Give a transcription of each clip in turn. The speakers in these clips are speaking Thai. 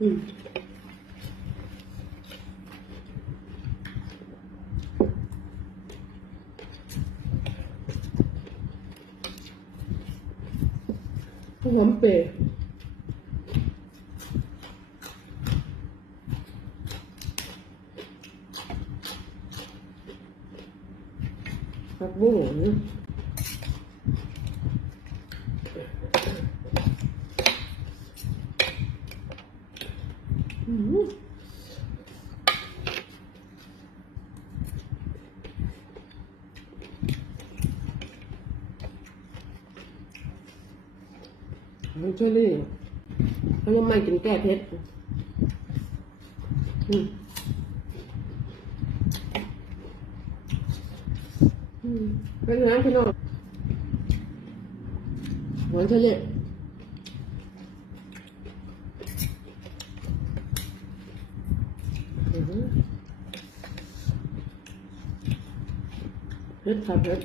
อืมหอมเปรย์ผักบุ้งนี่อืม มันเชอรี่แล้วมันไม่กินแก้เผ็ดอืมอืมเป็นไงพี่น้องหวานเชอรี่อือหือเผ็ดค่ะเผ็ด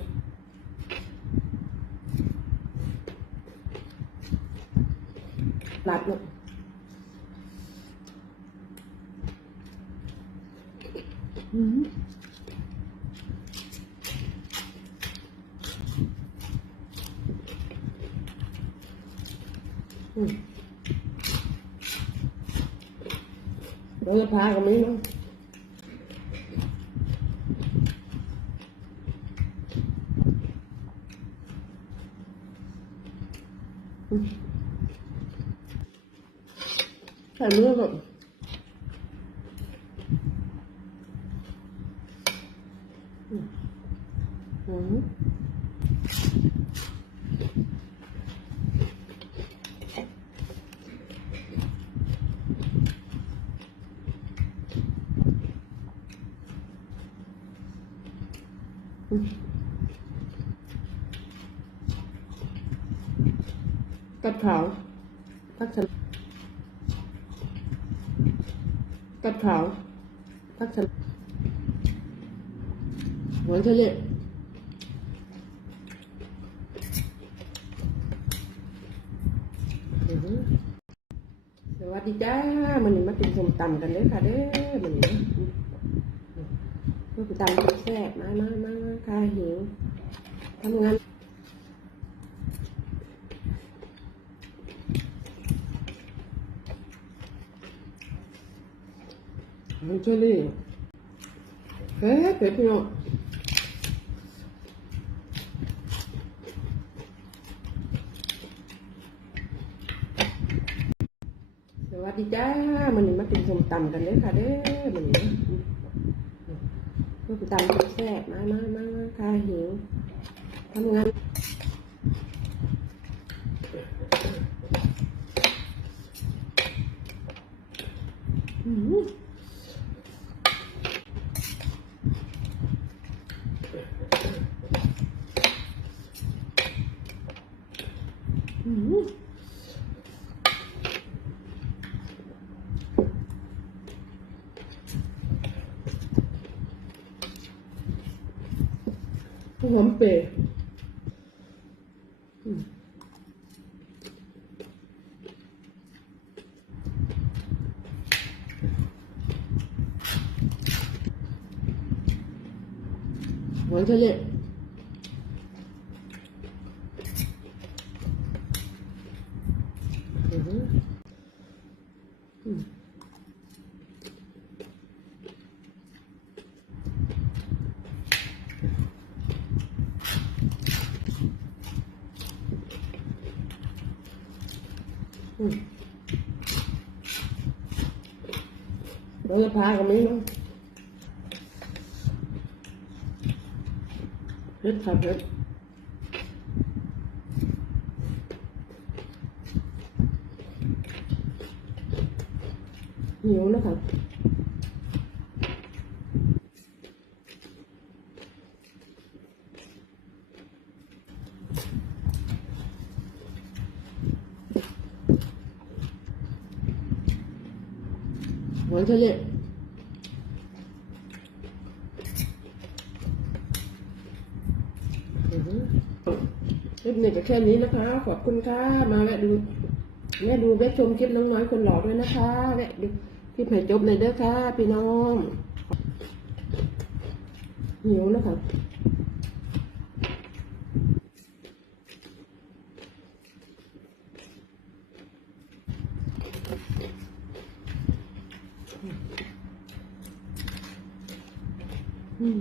รัดเนาะอืมอืมเราจะพากันไหมเนาะ ส่มือแบบอืมอืมอืมกัดขาวกัดฉัน กัดขาวกัดฉันหวานเฉลี่ยสวัสดีจ้ามันนี่มากินส้มตำกันเด้อค่ะเด้อมันนี่ก็คือตำแซ่บมามามามาค่ะหิวทำงาน หวานเฉลี่เฮ้ยเป็ดพี่น้องสวัสดีจ้ามันนี่มากินส้มตำกันเด้อค่ะเด้อมันนี่ก็คือตำแซ่บมามามามาค่ะหิวทำงานอืม อืม หอมเปรย์อืมหวานเฉลี่ยอือหืออืม อืมเราจะพากันไหมเนาะเผ็ดครับเผ็ดหิวนะครับวานเฉลี่ยอือหือ คลิปนี้ก็แค่นี้นะคะ ขอบคุณค่ะ มาแวะดูแวะดูแวะชมคลิปน้องน้อยคนหล่อด้วยนะคะแวะดูคลิปให้จบเลยเด้อค่ะ พี่น้องหิวนะคะอืม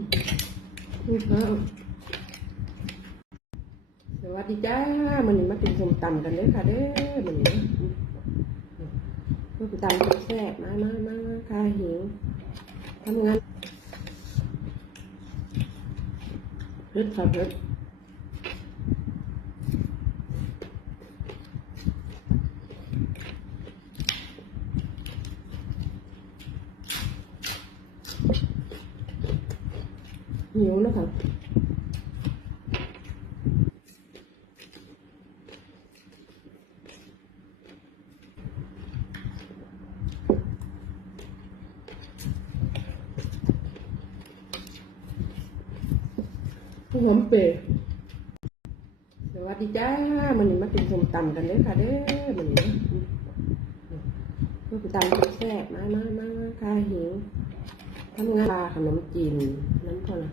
นี่ค่ะสวัส ดีจ้ามันนี้มากินส้มตำกันเด้อค่ะเด้อมันนี้มากินตำแซ่บมามามามาค่ะหิวทำงานเพ็ดค่ะเพ็ดหิวนะคะ หอมเปรย์สวัสดีจ้ามันนี่มาเป็นสมตำกันเด้อค่ะเด้อมันนี้มตำแซ่บมามามามาค่ะหิวทำงานปลาขนมจีนน้ำพอละ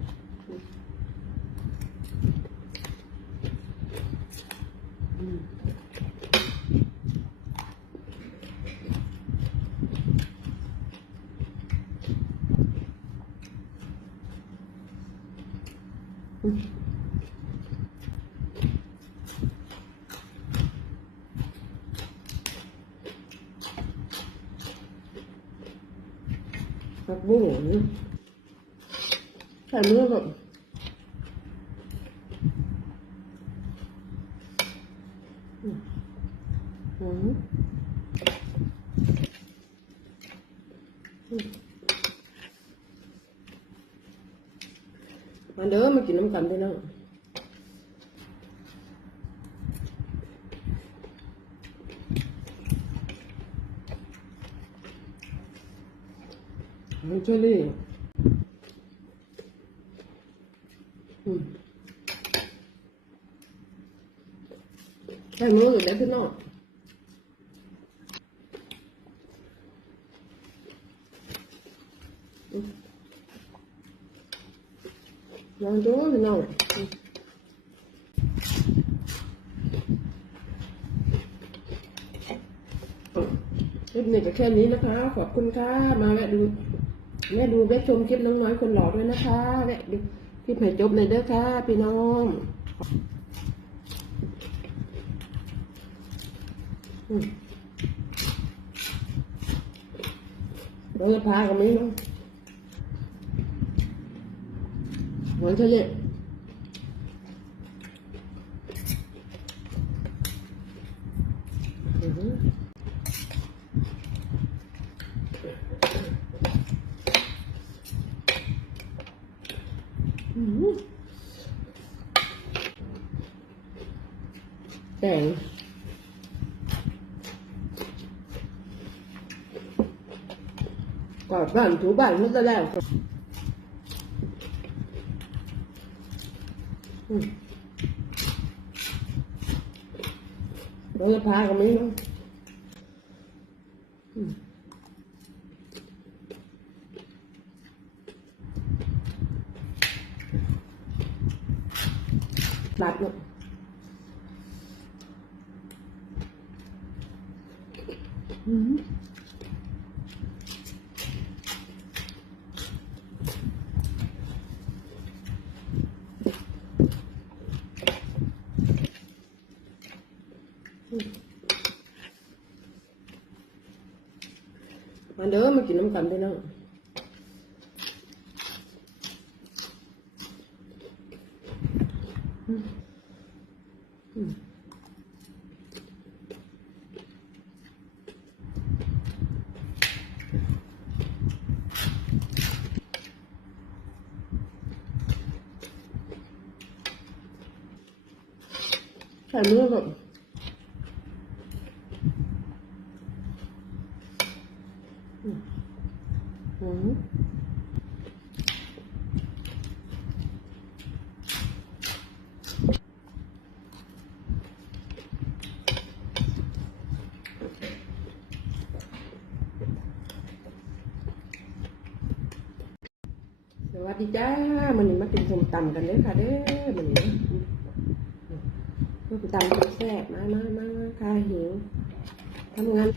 อืม ผักบุ้งนี่ใส่เนื้อแบบอืมอืมอืมมาเด้อมากินน้ำกันด้วยนะ มันช่วยเลยอืมใส่มืออยู่ได้ขึ้นนอกอืมลองดูขึ้นนอกคลิปนี้ก็แค่นี้นะคะ ขอบคุณค่ะ มาแวะดู แม่ดูแวะชมคลิปน้องน้อยคนหล่อด้วยนะคะแวะดูคลิปให้จบเลยเด้อค่ะ พี่น้องอืมเราจะพากันไหมเนาะหวานเฉยอือหือ อืม แต่งกอดบ้านถูบ้านมันจะแล้วมเราจะพากันไหมเนาะอืมหลับเนาะ มาเด้อมากินน้ำกันด้วยเนาะอืม ส่มือแบบอืมสวัสดีจ้ามันมากินส้มตำกันเลยค่ะเด้อมัน ตำแซ่บมามามามาค่ะหิวทำงาน